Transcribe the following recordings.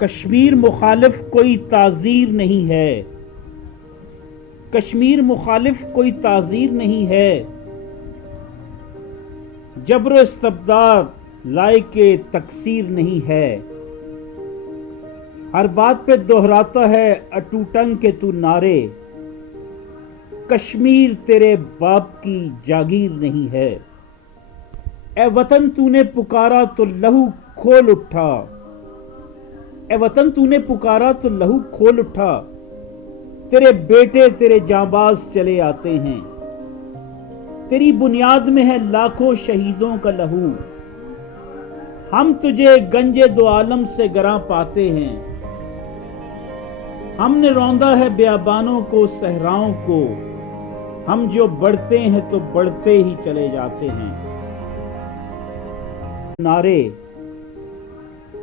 کشمیر مخالف کوئی تعزیر نہیں ہے، کشمیر مخالف کوئی تعزیر نہیں ہے، جبر و استبداد لائق تکثیر نہیں ہے۔ ہر بات پہ دہراتا ہے اٹوٹنگ کے تو نعرے، کشمیر تیرے باپ کی جاگیر نہیں ہے۔ اے وطن تو نے پکارا تو لہو کھول اٹھا، اے وطن تو نے پکارا تو لہو کھول اٹھا، تیرے بیٹے تیرے جانباز چلے آتے ہیں، تیری بنیاد میں ہے لاکھوں شہیدوں کا لہو، ہم تجھے گنج دو عالم سے گراں پاتے ہیں، ہم نے روندا ہے بیابانوں کو صحراؤں کو، ہم جو بڑھتے ہیں تو بڑھتے ہی چلے جاتے ہیں۔ نعرے،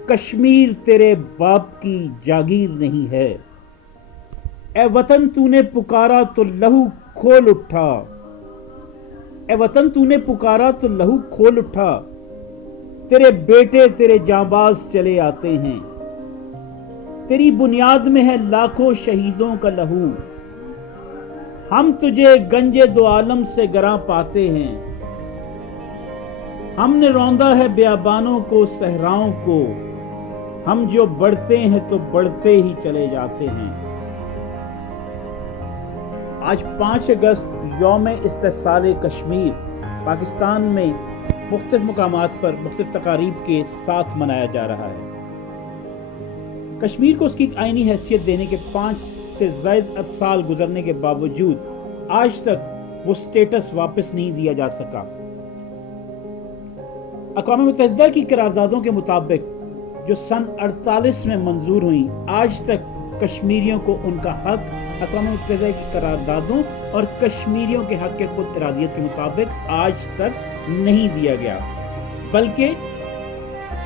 کشمیر تیرے باپ کی جاگیر نہیں ہے۔ اے وطن تو نے پکارا تو لہو کھول اٹھا، اے وطن تو نے پکارا تو لہو کھول اٹھا، تیرے بیٹے تیرے جانباز چلے آتے ہیں، تیری بنیاد میں ہے لاکھوں شہیدوں کا لہو، ہم تجھے گنج دو عالم سے گراں پاتے ہیں، ہم نے روندا ہے بیابانوں کو صحراؤں کو، ہم جو بڑھتے ہیں تو بڑھتے ہی چلے جاتے ہیں۔ آج 5 اگست یوم استحصال کشمیر پاکستان میں مختلف مقامات پر مختلف تقاریب کے ساتھ منایا جا رہا ہے۔ کشمیر کو اس کی ایک آئینی حیثیت دینے کے 5 سے زائد سال گزرنے کے باوجود آج تک وہ سٹیٹس واپس نہیں دیا جا سکا۔ اقوام متحدہ کی قراردادوں کے مطابق جو سن 48 میں منظور ہوئیں، آج تک کشمیریوں کو ان کا حق اقوام متحدہ کی قراردادوں اور کشمیریوں کے حق کے خود ارادیت کے مطابق آج تک نہیں دیا گیا، بلکہ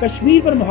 کشمیر پر